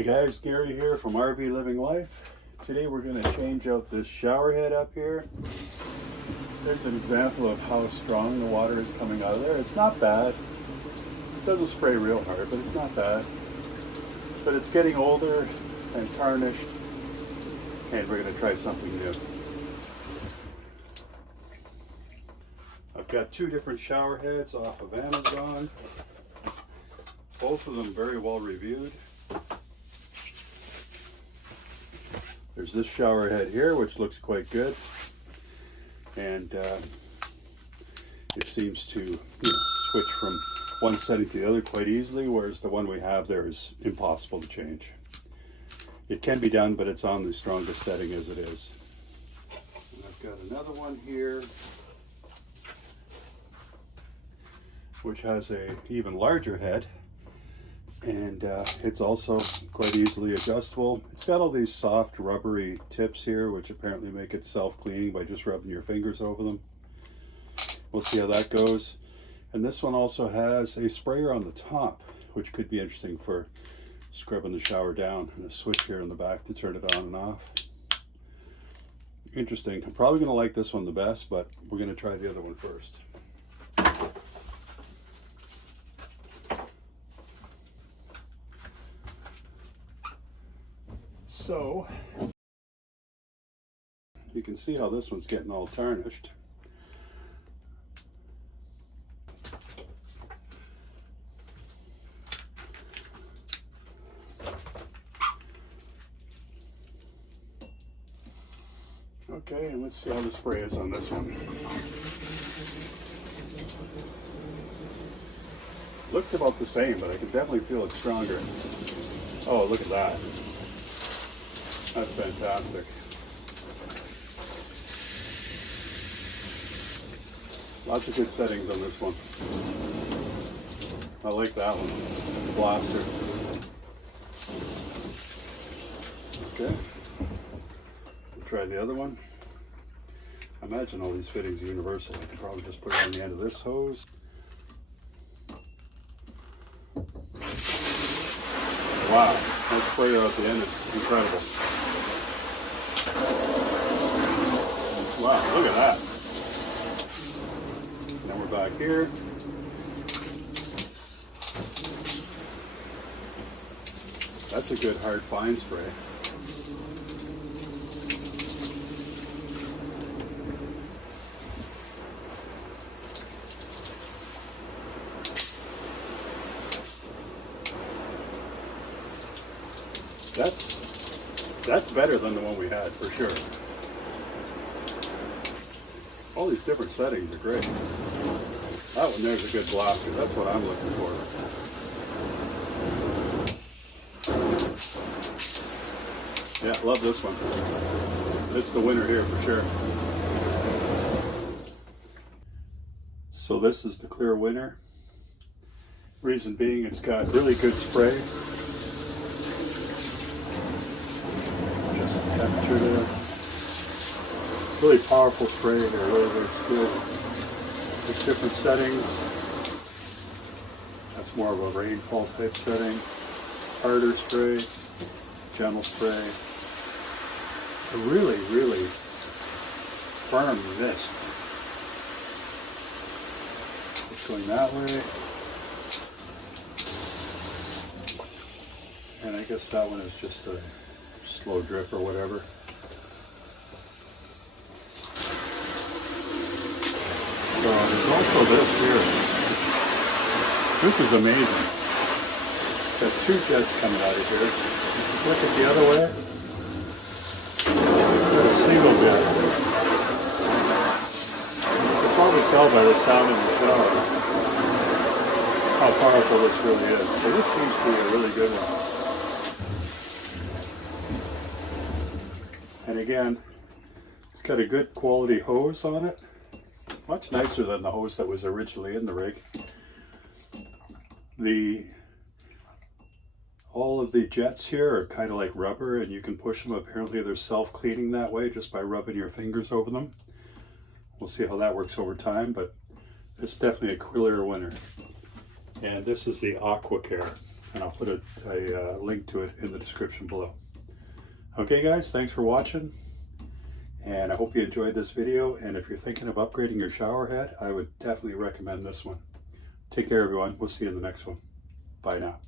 Hey guys, Gary here from RV Living Life. Today we're going to change out this shower head up here. There's an example of how strong the water is coming out of there. It's not bad. It doesn't spray real hard, but it's not bad. But it's getting older and tarnished, and we're going to try something new. I've got two different shower heads off of Amazon. Both of them very well reviewed. There's this shower head here, which looks quite good, and it seems to switch from one setting to the other quite easily, whereas the one we have there is impossible to change. It can be done, but it's on the strongest setting as it is. And I've got another one here, which has a even larger head. And it's also quite easily adjustable. It's got all these soft rubbery tips here, which apparently make it self-cleaning by just rubbing your fingers over them. We'll see how that goes. And this one also has a sprayer on the top, which could be interesting for scrubbing the shower down, and a switch here in the back to turn it on and off. Interesting. I'm probably going to like this one the best, but we're going to try the other one first. So, you can see how this one's getting all tarnished. Okay, and let's see how the spray is on this one. Looks about the same, but I can definitely feel it stronger. Oh, look at that. That's fantastic. Lots of good settings on this one. I like that one. The blaster. Okay. We'll try the other one. I imagine all these fittings are universal. I could probably just put it on the end of this hose. Wow, that sprayer at the end is incredible. Wow, look at that. Now we're back here. That's a good hard fine spray. That's better than the one we had, for sure. All these different settings are great. That one there's a good blaster. That's what I'm looking for. Yeah, love this one. This is the winner here for sure. So this is the clear winner. Reason being, it's got really good spray. Temperature there. Really powerful spray here, really good. With different settings. That's more of a rainfall type setting. Harder spray, gentle spray. A really, really firm mist. It's going that way. And I guess that one is just a slow drip or whatever. So there's also this here. This is amazing. Got two jets coming out of here. If you flick it the other way, got a single jet. You can probably tell by the sound of the shower how powerful this really is. So this seems to be a really good one. And again, it's got a good quality hose on it. Much nicer than the hose that was originally in the rig. All of the jets here are kind of like rubber, and you can push them. Apparently they're self-cleaning that way just by rubbing your fingers over them. We'll see how that works over time, but it's definitely a clear winner. And this is the AquaCare. and I'll put a link to it in the description below. Okay guys, thanks for watching, and I hope you enjoyed this video, and if you're thinking of upgrading your shower head, I would definitely recommend this one. Take care everyone, we'll see you in the next one. Bye now.